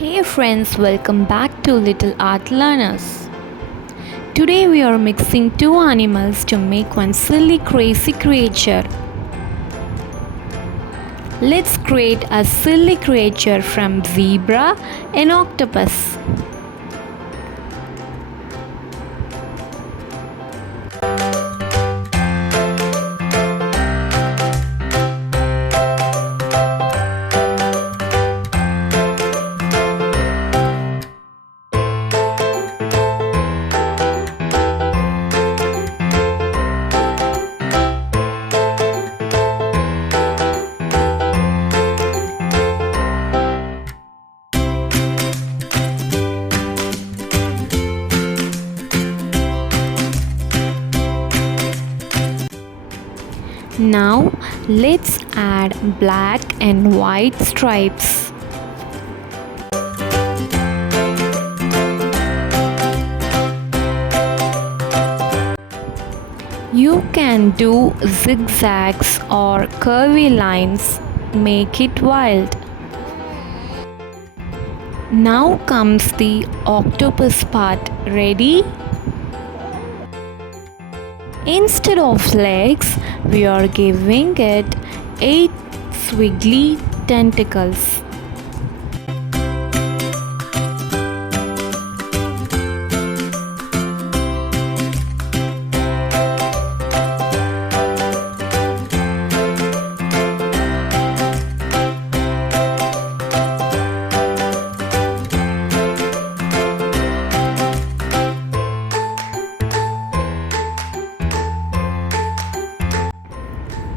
Hey friends, welcome back to Little Art Learners. Today we are mixing two animals to make one silly crazy creature. Let's create a silly creature from zebra and octopus. Now let's add black and white stripes. You can do zigzags or curvy lines, make it wild. Now comes the octopus part. Ready? Instead of legs, we are giving it 8 wiggly tentacles.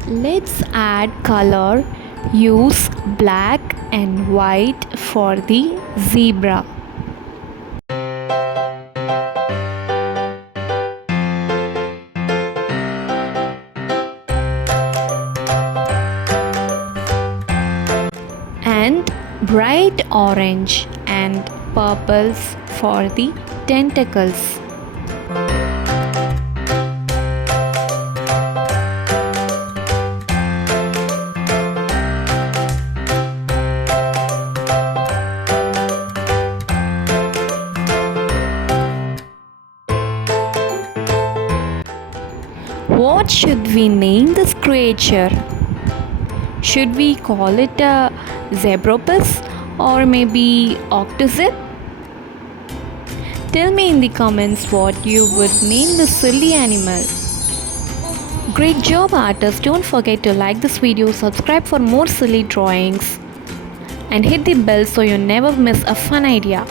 Let's add color. Use black and white for the zebra. And bright orange and purples for the tentacles. What should we name this creature? Should we call it a Zebropus or maybe Octozeb? Tell me in the comments what you would name this silly animal. Great job artists! Don't forget to like this video, subscribe for more silly drawings and hit the bell so you never miss a fun idea.